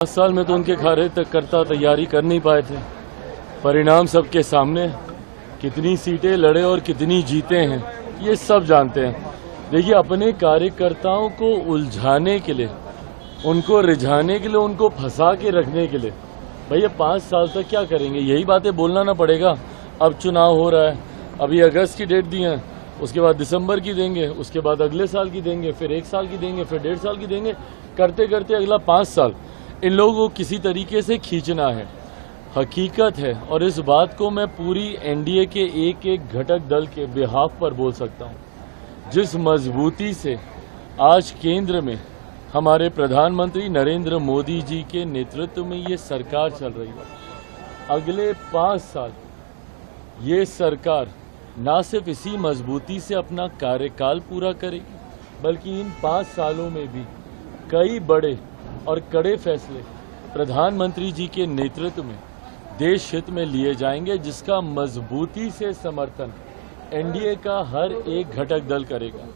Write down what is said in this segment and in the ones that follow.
10 साल में तो उनके कार्यकर्ता तैयारी कर नहीं पाए थे। परिणाम सबके सामने, कितनी सीटें लड़े और कितनी जीते हैं ये सब जानते हैं। देखिए, अपने कार्यकर्ताओं को उलझाने के लिए, उनको रिझाने के लिए, उनको फंसा के रखने के लिए भैया 5 साल तक क्या करेंगे, यही बातें बोलना ना पड़ेगा। अब चुनाव हो रहा है, अभी अगस्त की डेट दी है, उसके बाद दिसंबर की देंगे, उसके बाद अगले साल की देंगे, फिर 1 साल की देंगे, फिर 1.5 साल की देंगे, करते करते अगला 5 साल इन लोगों को किसी तरीके से खींचना है। हकीकत है, और इस बात को मैं पूरी एनडीए के एक एक घटक दल के बिहाफ पर बोल सकता हूं। जिस मजबूती से आज केंद्र में हमारे प्रधानमंत्री नरेंद्र मोदी जी के नेतृत्व में ये सरकार चल रही है, अगले 5 साल ये सरकार ना सिर्फ इसी मजबूती से अपना कार्यकाल पूरा करेगी, बल्कि इन 5 सालों में भी कई बड़े और कड़े फैसले प्रधानमंत्री जी के नेतृत्व में देश हित में लिए जाएंगे, जिसका मजबूती से समर्थन एनडीए का हर एक घटक दल करेगा।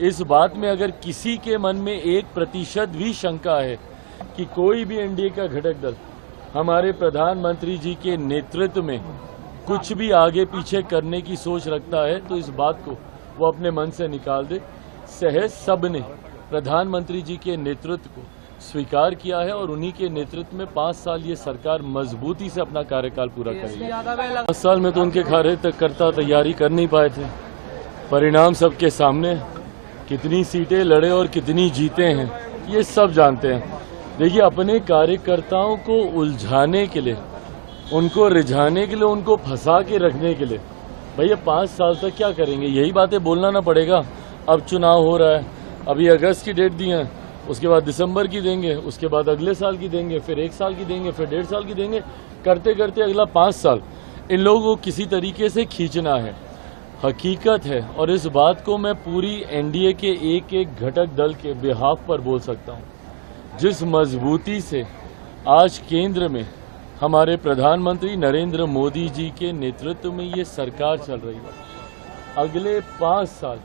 इस बात में अगर किसी के मन में 1% भी शंका है कि कोई भी एनडीए का घटक दल हमारे प्रधानमंत्री जी के नेतृत्व में कुछ भी आगे पीछे करने की सोच रखता है, तो इस बात को वो अपने मन से निकाल दे। सहज सबने प्रधानमंत्री जी के नेतृत्व को स्वीकार किया है और उन्हीं के नेतृत्व में 5 साल ये सरकार मजबूती से अपना कार्यकाल पूरा करेगी। 10 साल में तो उनके कार्यकर्ता तैयारी कर नहीं पाए थे। परिणाम सबके सामने, कितनी सीटें लड़े और कितनी जीते हैं ये सब जानते हैं। देखिए, अपने कार्यकर्ताओं को उलझाने के लिए, उनको रिझाने के लिए, उनको फंसा के रखने के लिए भैया 5 साल तक क्या करेंगे, यही बातें बोलना ना पड़ेगा। अब चुनाव हो रहा है, अभी अगस्त की डेट दी है, उसके बाद दिसंबर की देंगे, उसके बाद अगले साल की देंगे, फिर 1 साल की देंगे, फिर 1.5 साल की देंगे, करते करते अगला 5 साल इन लोगों को किसी तरीके से खींचना है। हकीकत है, और इस बात को मैं पूरी एनडीए के एक एक घटक दल के बिहाफ पर बोल सकता हूं। जिस मजबूती से आज केंद्र में हमारे प्रधानमंत्री नरेंद्र मोदी जी के नेतृत्व में ये सरकार चल रही है, अगले 5 साल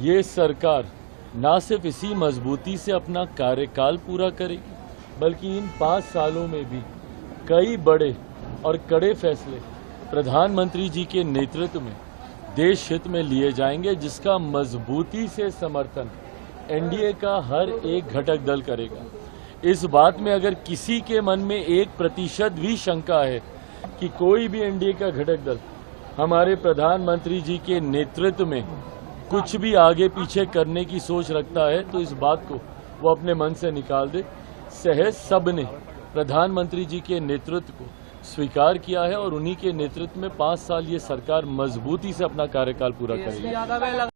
ये सरकार ना सिर्फ इसी मजबूती से अपना कार्यकाल पूरा करेगी, बल्कि इन 5 सालों में भी कई बड़े और कड़े फैसले प्रधानमंत्री जी के नेतृत्व में देश हित में लिए जाएंगे, जिसका मजबूती से समर्थन एनडीए का हर एक घटक दल करेगा। इस बात में अगर किसी के मन में 1% भी शंका है कि कोई भी एनडीए का घटक दल हमारे प्रधानमंत्री जी के नेतृत्व में कुछ भी आगे पीछे करने की सोच रखता है, तो इस बात को वो अपने मन से निकाल दे। सहज सबने प्रधानमंत्री जी के नेतृत्व को स्वीकार किया है और उन्हीं के नेतृत्व में 5 साल ये सरकार मजबूती से अपना कार्यकाल पूरा करेगी।